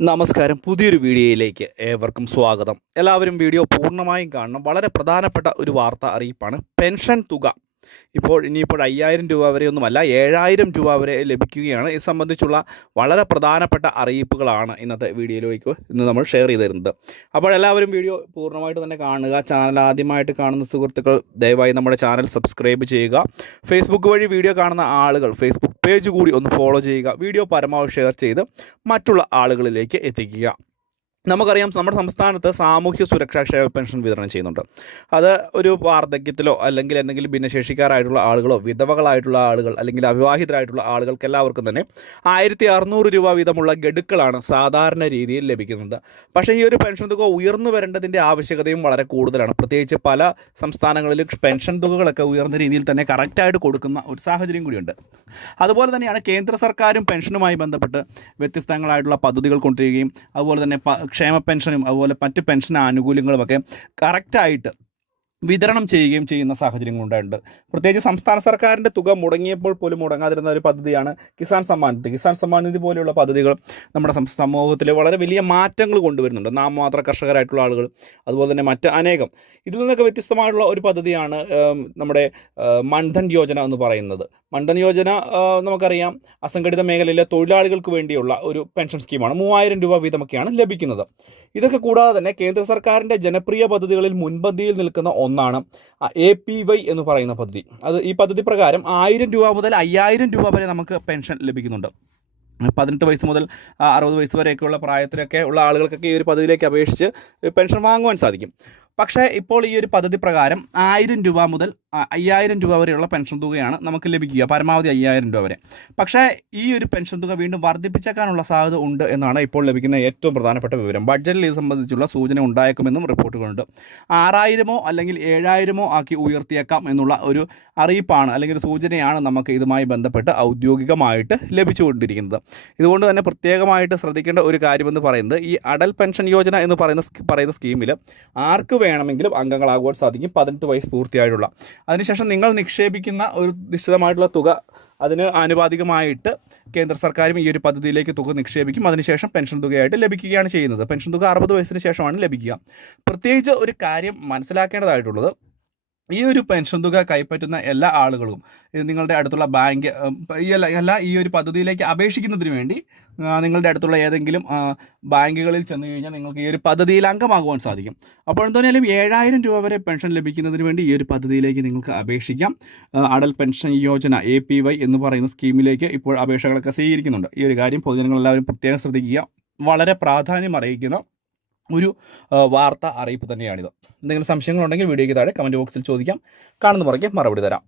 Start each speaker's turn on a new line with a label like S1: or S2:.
S1: നമസ്കാരം. പുതിയൊരു വീഡിയോയിലേക്ക് ഏവർക്കും സ്വാഗതം. എല്ലാവരും വീഡിയോ പൂർണമായും കാണണം. വളരെ പ്രധാനപ്പെട്ട ഒരു വാർത്ത അറിയിപ്പാണ്. പെൻഷൻ തുക. ഇപ്പോൾ ഇനിയിപ്പോൾ അയ്യായിരം രൂപ വരെ ഒന്നുമല്ല ഏഴായിരം രൂപ വരെ ലഭിക്കുകയാണ്. ഇത് സംബന്ധിച്ചുള്ള വളരെ പ്രധാനപ്പെട്ട അറിയിപ്പുകളാണ് ഇന്നത്തെ വീഡിയോയിലേക്ക് ഇന്ന് നമ്മൾ ഷെയർ ചെയ്ത് തരുന്നത്. അപ്പോൾ എല്ലാവരും വീഡിയോ പൂർണമായിട്ട് തന്നെ കാണുക. ചാനൽ ആദ്യമായിട്ട് കാണുന്ന സുഹൃത്തുക്കൾ ദയവായി നമ്മുടെ ചാനൽ സബ്സ്ക്രൈബ് ചെയ്യുക. ഫേസ്ബുക്ക് വഴി വീഡിയോ കാണുന്ന ആളുകൾ ഫേസ്ബുക്ക് പേജ് കൂടി ഒന്ന് ഫോളോ ചെയ്യുക. വീഡിയോ പരമാവധി ഷെയർ ചെയ്ത് മറ്റുള്ള ആളുകളിലേക്ക് എത്തിക്കുക. നമുക്കറിയാം നമ്മുടെ സംസ്ഥാനത്ത് സാമൂഹ്യ സുരക്ഷാ ക്ഷേമ പെൻഷൻ വിതരണം ചെയ്യുന്നുണ്ട്. അത് ഒരു വാർദ്ധക്യത്തിലോ അല്ലെങ്കിൽ എന്തെങ്കിലും ഭിന്നശേഷിക്കാരായിട്ടുള്ള ആളുകളോ വിധവകളായിട്ടുള്ള ആളുകൾ അല്ലെങ്കിൽ അവിവാഹിതരായിട്ടുള്ള ആളുകൾക്ക് എല്ലാവർക്കും തന്നെ ആയിരത്തി അറുന്നൂറ് രൂപ വീതമുള്ള ഗഡുക്കളാണ് സാധാരണ രീതിയിൽ ലഭിക്കുന്നത്. പക്ഷേ ഈ ഒരു പെൻഷൻ തുക ഉയർന്നു വരേണ്ടതിന്റെ ആവശ്യകതയും വളരെ കൂടുതലാണ്. പ്രത്യേകിച്ച് പല സംസ്ഥാനങ്ങളിലും പെൻഷൻ തുകകളൊക്കെ ഉയർന്ന രീതിയിൽ തന്നെ കറക്റ്റായിട്ട് കൊടുക്കുന്ന ഒരു സാഹചര്യം കൂടിയുണ്ട്. അതുപോലെ തന്നെയാണ് കേന്ദ്ര സർക്കാരും പെൻഷനുമായി ബന്ധപ്പെട്ട് വ്യത്യസ്തങ്ങളായിട്ടുള്ള പദ്ധതികൾ കൊണ്ടുവരികയും അതുപോലെ തന്നെ ക്ഷേമ പെൻഷനും അതുപോലെ മറ്റ് പെൻഷൻ ആനുകൂല്യങ്ങളുമൊക്കെ കറക്റ്റായിട്ട് വിതരണം ചെയ്യുകയും ചെയ്യുന്ന സാഹചര്യങ്ങളുണ്ടായിട്ടുണ്ട് പ്രത്യേകിച്ച് സംസ്ഥാന സർക്കാരിന്റെ തുക മുടങ്ങിയപ്പോൾ പോലും മുടങ്ങാതിരുന്ന ഒരു പദ്ധതിയാണ് കിസാൻ സമ്മാൻ നിധി. കിസാൻ സമ്മാൻ നിധി പോലെയുള്ള പദ്ധതികൾ നമ്മുടെ സമൂഹത്തിൽ വളരെ വലിയ മാറ്റങ്ങൾ കൊണ്ടുവരുന്നുണ്ട്. നാമമാത്ര കർഷകരായിട്ടുള്ള ആളുകൾ അതുപോലെ തന്നെ മറ്റ് അനേകം. ഇതിൽ നിന്നൊക്കെ വ്യത്യസ്തമായിട്ടുള്ള ഒരു പദ്ധതിയാണ് നമ്മുടെ മൺധൻ യോജന എന്ന് പറയുന്നത്. മൺധൻ യോജന നമുക്കറിയാം അസംഘടിത മേഖലയിലെ തൊഴിലാളികൾക്ക് വേണ്ടിയുള്ള ഒരു പെൻഷൻ സ്കീമാണ്. മൂവായിരം രൂപ വീതമൊക്കെയാണ് ലഭിക്കുന്നത്. ഇതൊക്കെ കൂടാതെ തന്നെ കേന്ദ്ര സർക്കാരിന്റെ ജനപ്രിയ പദ്ധതികളിൽ മുൻപന്തിയിൽ നിൽക്കുന്ന ഒന്നാണ് എ പി വൈ എന്ന് പറയുന്ന പദ്ധതി. അത് ഈ പദ്ധതി പ്രകാരം ആയിരം രൂപ മുതൽ അയ്യായിരം രൂപ വരെ നമുക്ക് പെൻഷൻ ലഭിക്കുന്നുണ്ട്. പതിനെട്ട് വയസ്സ് മുതൽ അറുപത് വയസ്സ് വരെയൊക്കെയുള്ള പ്രായത്തിലൊക്കെ ഉള്ള ആളുകൾക്കൊക്കെ ഈ ഒരു പദ്ധതിയിലേക്ക് അപേക്ഷിച്ച് പെൻഷൻ വാങ്ങുവാൻ സാധിക്കും. പക്ഷേ ഇപ്പോൾ ഈ ഒരു പദ്ധതി പ്രകാരം ആയിരം രൂപ മുതൽ അയ്യായിരം രൂപ വരെയുള്ള പെൻഷൻ തുകയാണ് നമുക്ക് ലഭിക്കുക പരമാവധി അയ്യായിരം രൂപ വരെ. പക്ഷേ ഈ ഒരു പെൻഷൻ തുക വീണ്ടും വർദ്ധിപ്പിച്ചേക്കാനുള്ള സാധ്യത ഉണ്ട് എന്നാണ് ഇപ്പോൾ ലഭിക്കുന്ന ഏറ്റവും പ്രധാനപ്പെട്ട വിവരം. ബഡ്ജറ്റിൽ ഇത് സംബന്ധിച്ചുള്ള സൂചന ഉണ്ടായേക്കുമെന്നും റിപ്പോർട്ടുകളുണ്ട്. ആറായിരമോ അല്ലെങ്കിൽ ഏഴായിരമോ ആക്കി ഉയർത്തിയേക്കാം എന്നുള്ള ഒരു അറിയിപ്പാണ് അല്ലെങ്കിൽ ഒരു സൂചനയാണ് നമുക്ക് ഇതുമായി ബന്ധപ്പെട്ട് ഔദ്യോഗികമായിട്ട് ലഭിച്ചുകൊണ്ടിരിക്കുന്നത്. ഇതുകൊണ്ട് തന്നെ പ്രത്യേകമായിട്ട് ശ്രദ്ധിക്കേണ്ട ഒരു കാര്യമെന്ന് പറയുന്നത് ഈ അടൽ പെൻഷൻ യോജന എന്ന് പറയുന്ന പറയുന്ന സ്കീമിൽ ആർക്ക് വേണമെങ്കിലും അംഗങ്ങളാകുവാൻ സാധിക്കും. പതിനെട്ട് വയസ്സ് പൂർത്തിയായിട്ടുള്ള അതിനുശേഷം നിങ്ങൾ നിക്ഷേപിക്കുന്ന ഒരു നിശ്ചിതമായിട്ടുള്ള തുക അതിന് ആനുപാതികമായിട്ട് കേന്ദ്ര സർക്കാരും ഈ ഒരു പദ്ധതിയിലേക്ക് തുക നിക്ഷേപിക്കും. അതിനുശേഷം പെൻഷൻ തുകയായിട്ട് ലഭിക്കുകയാണ് ചെയ്യുന്നത്. പെൻഷൻ തുക അറുപത് വയസ്സിന് ശേഷമാണ് ലഭിക്കുക. പ്രത്യേകിച്ച് ഒരു കാര്യം മനസ്സിലാക്കേണ്ടതായിട്ടുള്ളത്. ഈ ഒരു പെൻഷൻ തുക കൈപ്പറ്റുന്ന എല്ലാ ആളുകളും നിങ്ങളുടെ അടുത്തുള്ള ബാങ്ക് ഈ അല്ല എല്ലാ ഈ ഒരു പദ്ധതിയിലേക്ക് അപേക്ഷിക്കുന്നതിന് വേണ്ടി നിങ്ങളുടെ അടുത്തുള്ള ഏതെങ്കിലും ബാങ്കുകളിൽ ചെന്ന് കഴിഞ്ഞാൽ നിങ്ങൾക്ക് ഈ ഒരു പദ്ധതിയിൽ അംഗമാകുവാൻ സാധിക്കും. അപ്പോൾ എന്തായാലും ഏഴായിരം രൂപ വരെ പെൻഷൻ ലഭിക്കുന്നതിന് വേണ്ടി ഈ ഒരു പദ്ധതിയിലേക്ക് നിങ്ങൾക്ക് അപേക്ഷിക്കാം. Atal pension Yojana A P Y എന്ന് പറയുന്ന സ്കീമിലേക്ക് ഇപ്പോൾ അപേക്ഷകളൊക്കെ സ്വീകരിക്കുന്നുണ്ട്. ഈ ഒരു കാര്യം പൊതുജനങ്ങളെല്ലാവരും പ്രത്യേകം ശ്രദ്ധിക്കുക. വളരെ പ്രാധാന്യം അറിയിക്കുന്ന ഒരു വാർത്ത അറിയിപ്പ് തന്നെയാണിത്. എന്തെങ്കിലും സംശയങ്ങളുണ്ടെങ്കിൽ വീഡിയോയ്ക്ക് താഴെ കമന്റ് ബോക്സിൽ ചോദിക്കാം. കാണുന്ന പുറകെ മറുപടി തരാം.